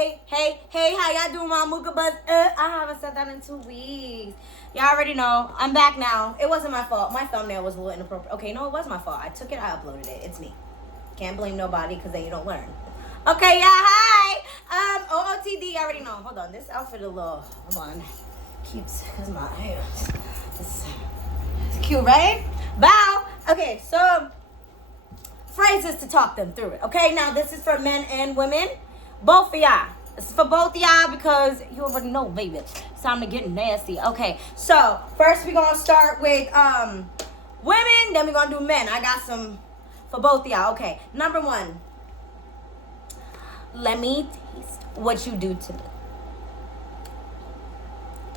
Hey, how y'all doing, my Mooka Buzz? I haven't said that in 2 weeks. Y'all already know. I'm back now. It wasn't my fault. My thumbnail was a little inappropriate. Okay, no, it was my fault. I took it, I uploaded it. It's me. Can't blame nobody because then you don't learn. Okay, yeah, hi. OOTD, I already know. Hold on, this outfit a little, hold on. Keeps, because my hands. It's cute, right? Bow. Okay, so, phrases to talk them through it. Okay, now this is for men and women. Both of y'all. This is for both of y'all because you already know, baby. It's time to get nasty. Okay, so first we're gonna start with women, then we're gonna do men. I got some for both of y'all. Okay, number 1. Let me taste what you do to me.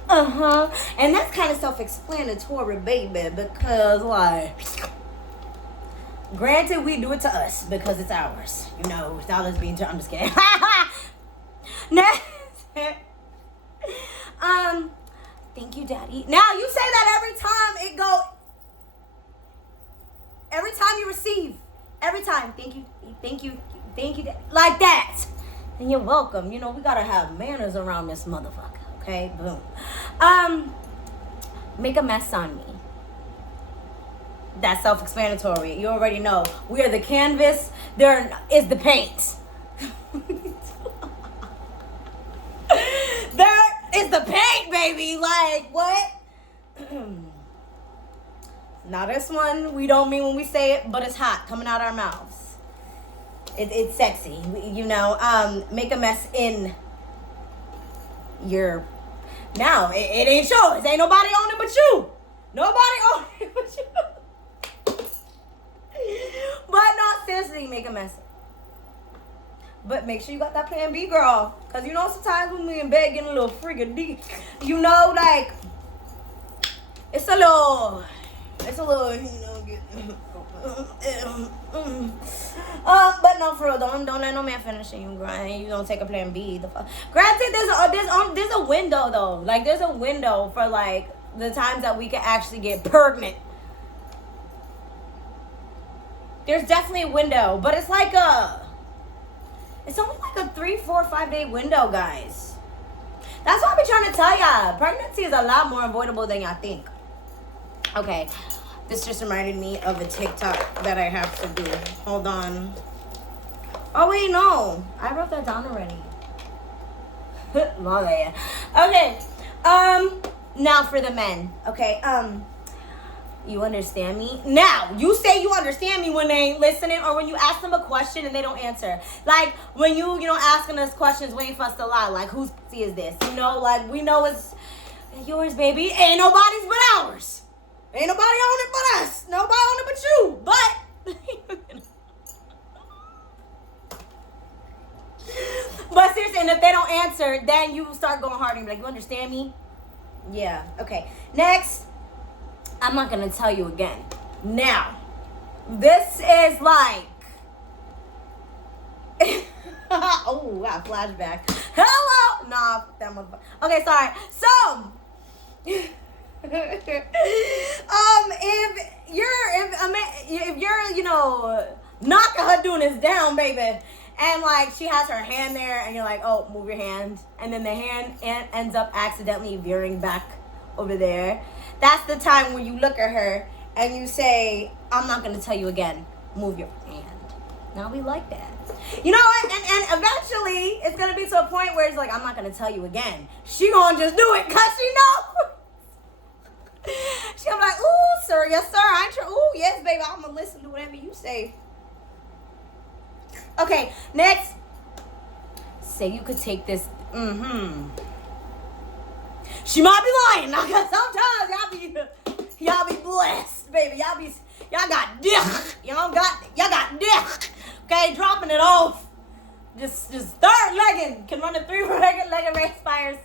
And that's kind of self-explanatory, baby, because like, granted, we do it to us because it's ours. You know, without us being I'm just kidding. Next. Thank you, Daddy. Now, you say that every time you receive. Every time. Thank you, Daddy. Like that. And you're welcome. You know, we gotta have manners around this motherfucker. Okay? Boom. Make a mess on me. That's self-explanatory. You already know. We are the canvas. There is the paint. There is the paint, baby. Like, what? Now, this one, we don't mean when we say it, but it's hot coming out our mouths. It's sexy. You know, make a mess in your... Now, it ain't yours. Ain't nobody on it but you. Nobody on it but you. But no, seriously, make a mess. But make sure you got that plan B, girl. Because, you know, sometimes when we in bed getting a little freaking deep, you know, like, it's a little, you know, but no, for real, don't let no man finish you, grind. You don't take a plan B. Granted, there's a window, though. Like, there's a window for, like, the times that we can actually get pregnant. There's definitely a window, but it's like it's only like a 3, 4, 5 day window, guys. That's what I be trying to tell y'all. Pregnancy is a lot more avoidable than y'all think. Okay, this just reminded me of a TikTok that I have to do. Hold on. Oh wait, no, I wrote that down already. My bad. Okay, now for the men. Okay, you understand me? Now, you say you understand me when they ain't listening or when you ask them a question and they don't answer. Like, when you know, asking us questions waiting for us to lie. Like, whose pussy is this? You know, like, we know it's yours, baby. Ain't nobody's but ours. Ain't nobody on it but us. Nobody on it but you. But... But seriously, and if they don't answer, then you start going hard and be like, you understand me? Yeah, okay. Next. I'm not going to tell you again. Now, this is like... oh, wow, flashback. Hello! Nah, that motherfucker. Okay, sorry. So, if you're, you know, knocking her doing this down, baby, and, like, she has her hand there, and you're like, oh, move your hand. And then the hand ends up accidentally veering back over there. That's the time when you look at her and you say, I'm not going to tell you again. Move your hand. Now we like that. You know what? And eventually it's going to be to a point where it's like, I'm not going to tell you again. She going to just do it because she knows. She gonna be like, ooh, sir. Yes, sir. I ain't sure. Ooh, yes, baby. I'm going to listen to whatever you say. Okay, next. Say you could take this. She might be lying now, because sometimes y'all be blessed, baby. Y'all got dick. Y'all got dick. Okay, dropping it off. Just third legging. Can run a 3-legged race fires.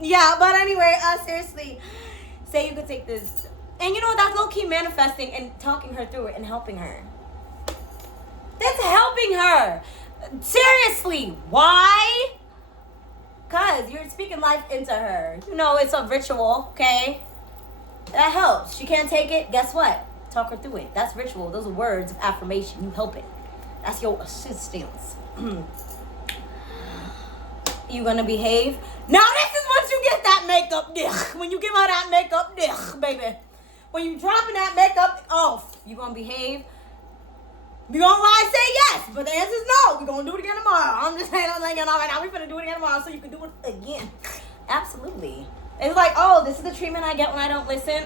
Yeah, but anyway, seriously, say you could take this. And you know, that's low-key manifesting and talking her through it and helping her. That's helping her. Seriously, why? Because you're speaking life into her. You know, it's a ritual, okay? That helps. She can't take it. Guess what? talk her through it. That's ritual. Those are words of affirmation. You help it. That's your assistance. You gonna behave? Now this is once you get that makeup dick. When you give her that makeup dick, baby. When you dropping that makeup off, you gonna behave? You gonna lie, say yes, but the answer is no. We're gonna do it again tomorrow. I'm just saying, I'm thinking, all right, now we're gonna do it again tomorrow so you can do it again. Absolutely. It's like, oh, this is the treatment I get when I don't listen.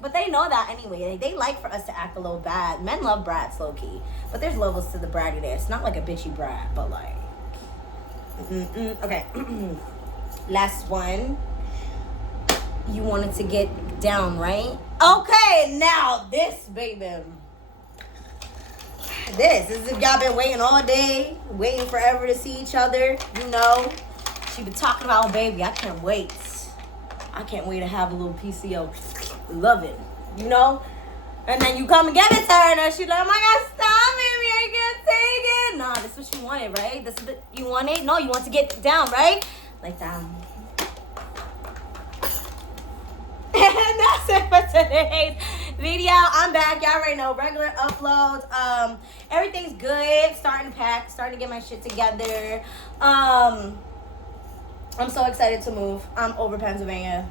But they know that anyway. They like for us to act a little bad. Men love brats, low key. But there's levels to the brattiness. Not like a bitchy brat, but like. Okay. Last one. You wanted to get down, right? Okay, now this, baby. This is if y'all been waiting all day, waiting forever to see each other. You know, she been talking about, oh, baby, I can't wait. I can't wait to have a little PCO. Love it, you know? And then you come and get it to her, and she's like, oh my God, stop it, I can't take it. Nah, this is what you wanted, right? This is what you wanted? No, you want to get down, right? Like that. And that's it for today's video. I'm back. Y'all already know, regular uploads. Everything's good. Starting to pack, starting to get my shit together. I'm so excited to move. I'm over Pennsylvania.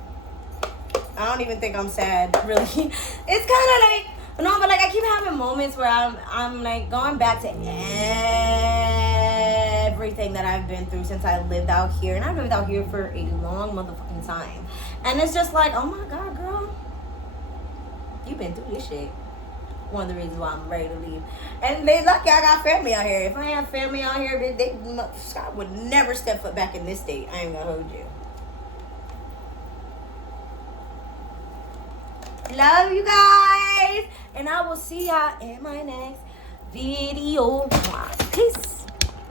I don't even think I'm sad, really. It's kind of like, no, but like I keep having moments where I'm like going back to everything that I've been through since I lived out here. And I've lived out here for a long motherfucking time. And it's just like, oh my God, girl. You've been through this shit. One of the reasons why I'm ready to leave. And they lucky I got family out here. If I had family out here, Scott would never step foot back in this state. I ain't gonna hold you. Love you guys. And I will see y'all in my next video.